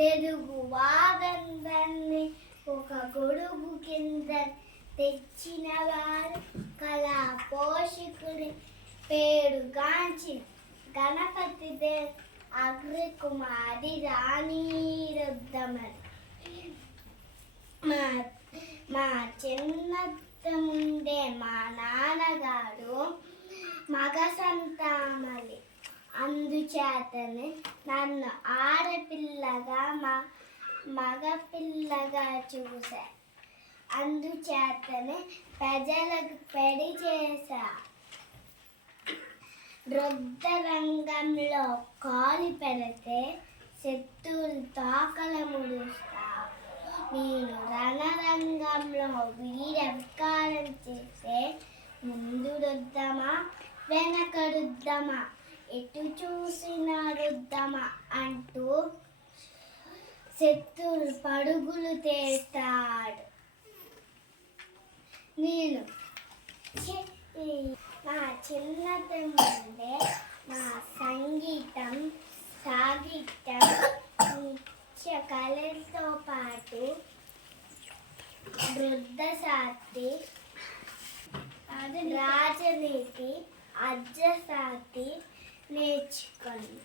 తెలుగు వారందరినీ ఒక గొడుగు కింద తెచ్చిన వారు కళా పోషకుడి పేరుగాంచిన గణపతి దేవ్ అగ్రకుమారి రాణి రుద్రమణి. మా చిన్నతముందే మా నాన్నగారు మగ సంతామలి, అందుచేతనే నన్ను ఆడపిల్లగా మగపిల్లగా చూశారు. అందుచేతనే ప్రజలకు పెళ్లి చేశా. రుద్రరంగంలో కాలు పెడితే శత్రువులు తోకల ముడుస్తా. నేను రణరంగంలో వీర వికారం చేస్తే ముందు రుద్రమా వెనక రుద్రమా ఎటు చూసిన రుద్రమా అంటూ శత్రువులు పరుగులు తీస్తాడు. నేను నా చిన్నతనంలో మా సంగీతం సాహిత్యం నృత్య కళలతో పాటు వృద్ధశాస్త్రి రాజనీతి అర్థశాస్త్రి నేర్చుకున్నాను.